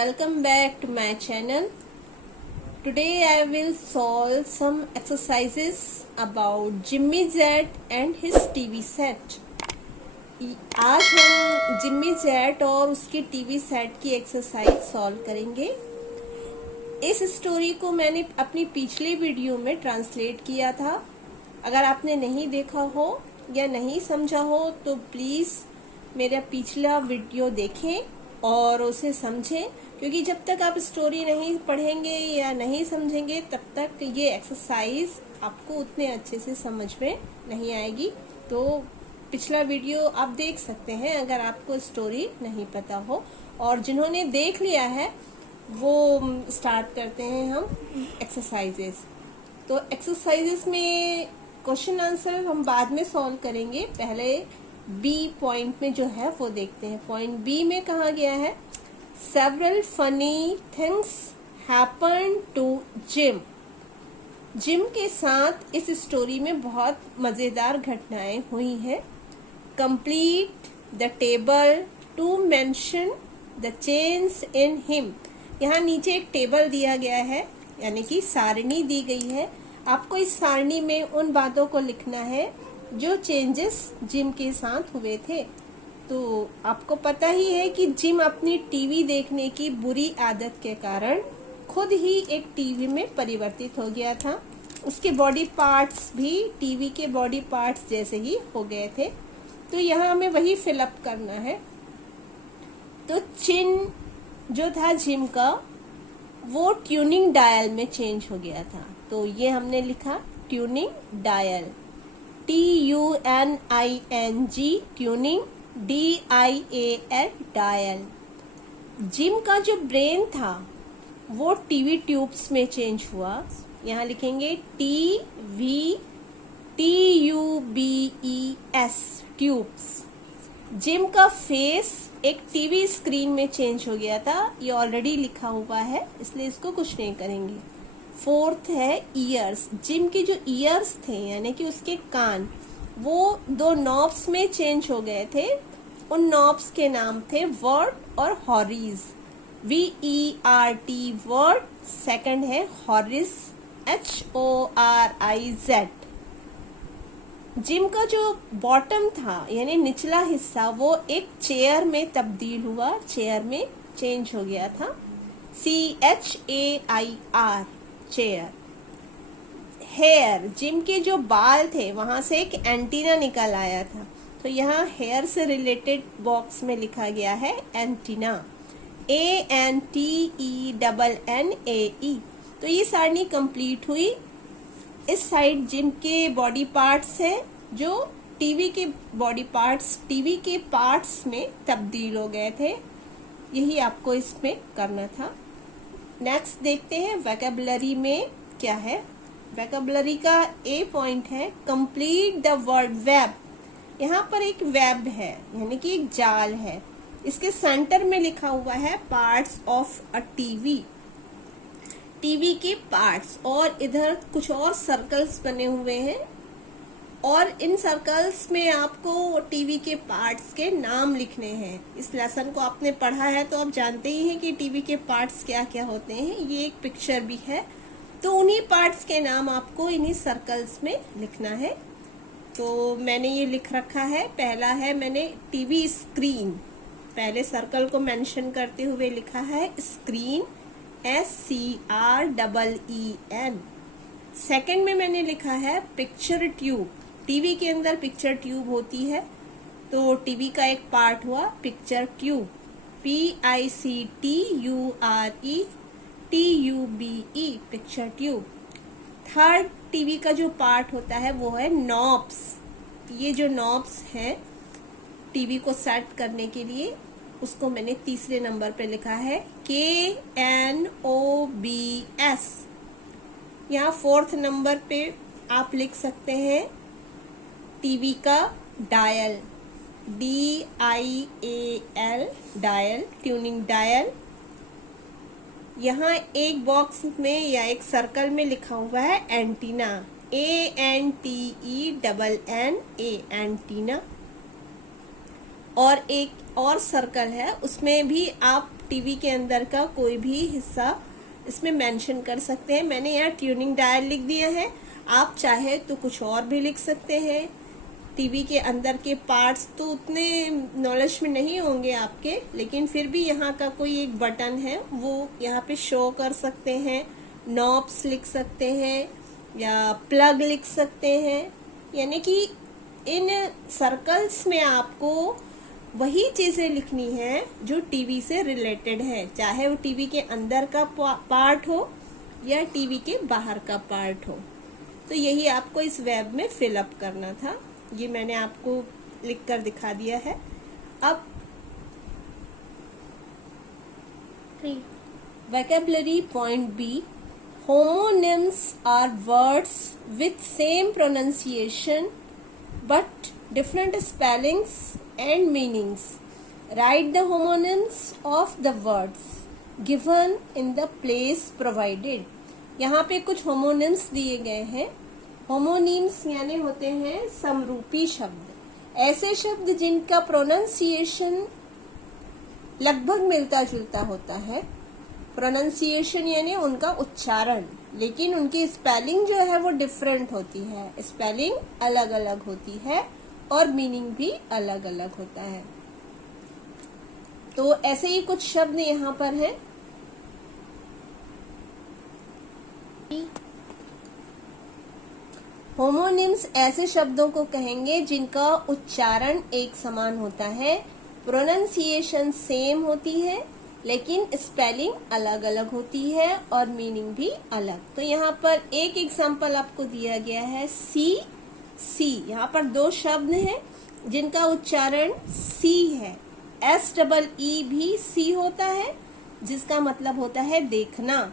welcome back to my channel. Today I will solve some exercises about Jimmy Z and his TV set. आज हम Jimmy jet और उसके TV set की exercise solve करेंगे। इस story को मैंने अपनी पिछली वीडियो में ट्रांसलेट किया था। अगर आपने नहीं देखा हो या नहीं समझा हो तो प्लीज मेरा पिछला वीडियो देखें और उसे समझें, क्योंकि जब तक आप स्टोरी नहीं पढ़ेंगे या नहीं समझेंगे तब तक ये एक्सरसाइज आपको उतने अच्छे से समझ में नहीं आएगी। तो पिछला वीडियो आप देख सकते हैं अगर आपको स्टोरी नहीं पता हो, और जिन्होंने देख लिया है वो स्टार्ट करते हैं हम एक्सरसाइजेस। तो एक्सरसाइजेस में क्वेश्चन आंसर हम बाद में सॉल्व करेंगे, पहले बी पॉइंट में जो है वो देखते हैं। पॉइंट बी में कहा गया है several funny things happen to Jim. Jim के साथ इस स्टोरी में बहुत मजेदार घटनाएं हुई हैं। Complete the table to mention the change in him. यहाँ नीचे एक टेबल दिया गया है, यानी कि सारणी दी गई है। आपको इस सारणी में उन बातों को लिखना है जो चेंजेस जिम के साथ हुए थे। तो आपको पता ही है कि जिम अपनी टीवी देखने की बुरी आदत के कारण खुद ही एक टीवी में परिवर्तित हो गया था। उसके बॉडी पार्ट्स भी टीवी के बॉडी पार्ट्स जैसे ही हो गए थे। तो यहाँ हमें वही फिलअप करना है। तो चिन्ह जो था जिम का वो ट्यूनिंग डायल में चेंज हो गया था। तो ये हमने लिखा tuning dial, TUNING tuning, DIAL dial. Gym का जो ब्रेन था वो टीवी ट्यूब्स में चेंज हुआ। यहाँ लिखेंगे TVTUBES ट्यूब्स। जिम का फेस एक टीवी स्क्रीन में चेंज हो गया था। ये ऑलरेडी लिखा हुआ है इसलिए इसको कुछ नहीं करेंगे। फोर्थ है ईयर्स। जिम के जो ईयर्स थे यानी कि उसके कान, वो दो नॉब्स में चेंज हो गए थे। उन नॉब्स के नाम थे वर्ट और हॉरीज, VERT वर्ट। सेकंड है हॉरिस, HORIZ। जिम का जो बॉटम था यानी निचला हिस्सा वो एक चेयर में तब्दील हुआ, चेयर में चेंज हो गया था, CHAIR चेयर। हेयर, जिम के जो बाल थे वहां से एक एंटीना निकल आया था। तो यहाँ हेयर से रिलेटेड बॉक्स में लिखा गया है एंटीना, ANTENNAE। तो ये सारणी कंप्लीट हुई। इस साइड जिम के बॉडी पार्ट्स है जो टीवी के बॉडी पार्ट्स टीवी के पार्ट्स में तब्दील हो गए थे। यही आपको इसमें करना था। नेक्स्ट देखते हैं वोकैबुलरी में क्या है। वोकैबुलरी का ए पॉइंट है कंप्लीट द वर्ड वेब। यहाँ पर एक वेब है यानी कि एक जाल है। इसके सेंटर में लिखा हुआ है parts of a TV, TV के पार्ट्स, और इधर कुछ और सर्कल्स बने हुए हैं और इन सर्कल्स में आपको टीवी के पार्ट्स के नाम लिखने हैं। इस लेसन को आपने पढ़ा है तो आप जानते ही हैं कि टीवी के पार्ट्स क्या क्या होते हैं। ये एक पिक्चर भी है, तो उन्हीं पार्ट्स के नाम आपको इन्हीं सर्कल्स में लिखना है। तो मैंने ये लिख रखा है। पहला है मैंने टीवी स्क्रीन, पहले सर्कल को मेंशन करते हुए लिखा है स्क्रीन, SCREEN। सेकंड में मैंने लिखा है पिक्चर ट्यूब। टीवी के अंदर पिक्चर ट्यूब होती है, तो टीवी का एक पार्ट हुआ picture tube, PICTURETUBE picture tube. Third TV का जो पार्ट होता है वो है नॉब्स। ये जो नॉब्स है टीवी को सेट करने के लिए, उसको मैंने तीसरे नंबर पे लिखा है KNOBS। यहाँ फोर्थ नंबर पे आप लिख सकते हैं टीवी का dial, DIAL dial, tuning dial. यहाँ एक बॉक्स में या एक सर्कल में लिखा हुआ है एंटीना, ANTENNA एंटीना। और एक और सर्कल है उसमें भी आप टीवी के अंदर का कोई भी हिस्सा इसमें मेंशन कर सकते हैं। मैंने यहाँ ट्यूनिंग डायल लिख दिया है, आप चाहे तो कुछ और भी लिख सकते हैं। टीवी के अंदर के पार्ट्स तो उतने नॉलेज में नहीं होंगे आपके, लेकिन फिर भी यहाँ का कोई एक बटन है वो यहाँ पे शो कर सकते हैं। नॉब्स लिख सकते हैं या प्लग लिख सकते हैं, यानी कि इन सर्कल्स में आपको वही चीजें लिखनी है जो टीवी से रिलेटेड है, चाहे वो टीवी के अंदर का पार्ट हो या टीवी के बाहर का पार्ट हो। तो यही आपको इस वेब में फिलअप करना था, ये मैंने आपको लिख कर दिखा दिया है। अब vocabulary point B, homonyms are words with same pronunciation but different spellings and meanings. Write the homonyms of the words given in the place provided. यहाँ पे कुछ homonyms दिए गए हैं। homonyms यानी होते हैं समरूपी शब्द, ऐसे शब्द जिनका प्रोनाउंसिएशन लगभग मिलता जुलता होता है। प्रोनाउंसिएशन यानी उनका उच्चारण, लेकिन उनकी स्पेलिंग जो है वो डिफरेंट होती है, स्पेलिंग अलग अलग होती है और मीनिंग भी अलग अलग होता है। तो ऐसे ही कुछ शब्द यहाँ पर हैं। होमोनिम्स ऐसे शब्दों को कहेंगे जिनका उच्चारण एक समान होता है, प्रोनाउंसिएशन सेम होती है, लेकिन स्पेलिंग अलग अलग होती है और मीनिंग भी अलग। तो यहाँ पर एक एग्जांपल आपको दिया गया है सी। यहाँ पर दो शब्द हैं जिनका उच्चारण सी है। SEE भी सी होता है, जिसका मतलब होता है देखना।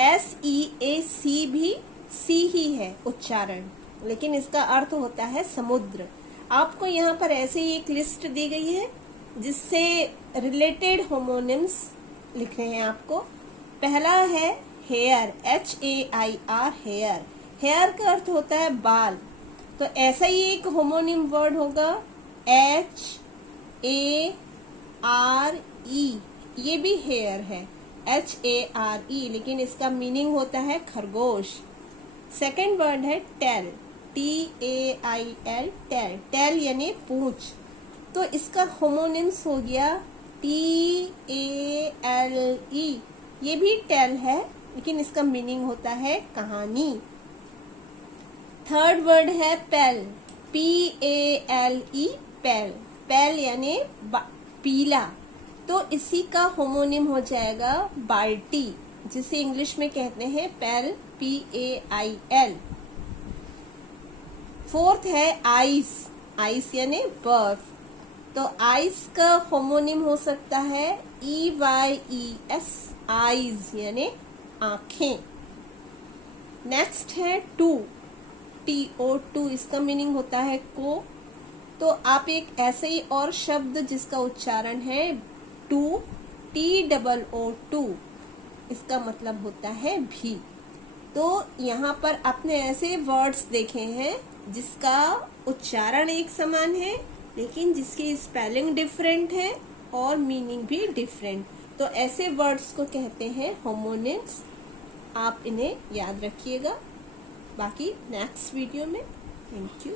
SEAC भी सी ही है उच्चारण, लेकिन इसका अर्थ होता है समुद्र। आपको यहाँ पर ऐसे ही एक लिस्ट दी गई है जिससे रिलेटेड होमोनिम्स लिखने हैं आपको। पहला है हेयर, HAIR, हेयर। हेयर का अर्थ होता है बाल, तो ऐसा ही एक होमोनिम वर्ड होगा HARE, ये भी हेयर है, HARE, लेकिन इसका मीनिंग होता है खरगोश। सेकेंड वर्ड है टेल, TAIL, टेल। टेल यानी पूंछ, तो इसका होमोनिम्स हो गया TALE, ये भी टेल है, लेकिन इसका मीनिंग होता है कहानी। थर्ड वर्ड है पेल, PALE, पेल। पेल यानी पीला, तो इसी का होमोनिम हो जाएगा बाल्टी, जिसे इंग्लिश में कहते हैं पेल, PAIL। फोर्थ है आइस, आइस यानी बर्फ, तो आइस का होमोनिम हो सकता है EYES, आइज यानी आंखें। नेक्स्ट है TO2, इसका मीनिंग होता है को। तो आप एक ऐसे ही और शब्द जिसका उच्चारण है TOO2, इसका मतलब होता है भी। तो यहाँ पर आपने ऐसे वर्ड्स देखे हैं जिसका उच्चारण एक समान है, लेकिन जिसकी स्पेलिंग डिफरेंट है और मीनिंग भी डिफरेंट। तो ऐसे वर्ड्स को कहते हैं होमोनिम्स। आप इन्हें याद रखिएगा। बाकी नेक्स्ट वीडियो में। Thank you.